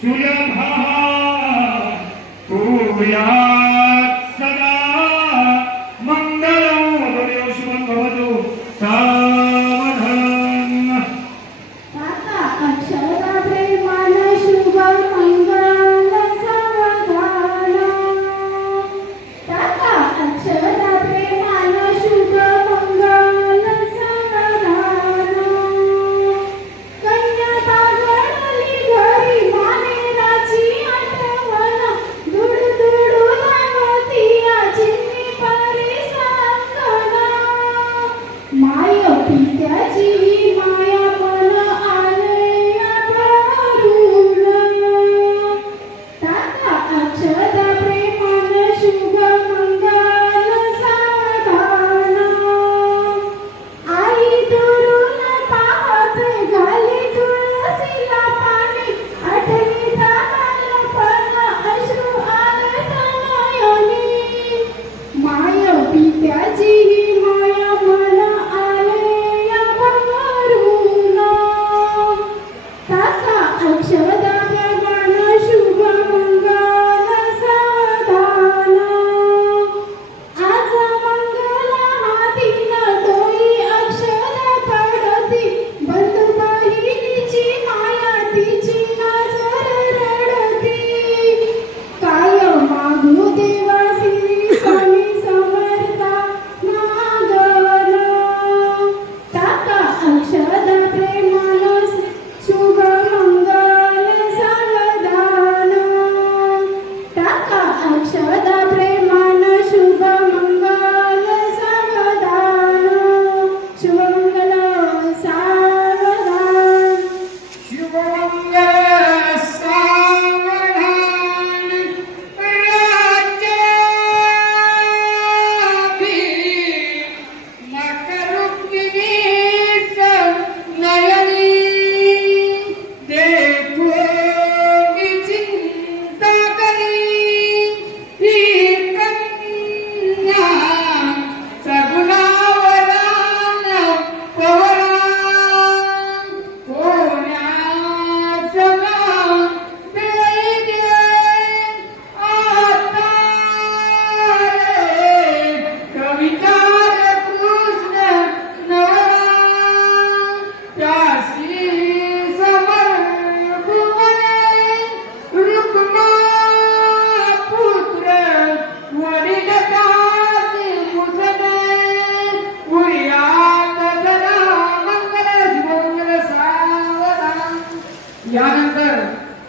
सुलभा ಮಿಂಚಿ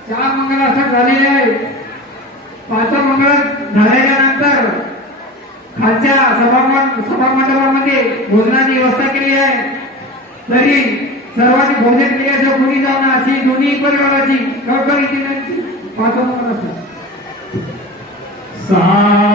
चार मंगळाष्टक झालेली आहे. पाचवा मंगळ झाल्याच्यानंतर खालच्या सभा सभामंडपामध्ये भोजनाची व्यवस्था केली आहे. तरी सर्वांनी भोजन केल्याचं कोणी जाणार अशी दोन्ही परिवाराची कळकळी पाचवा मंगळ असतात सहा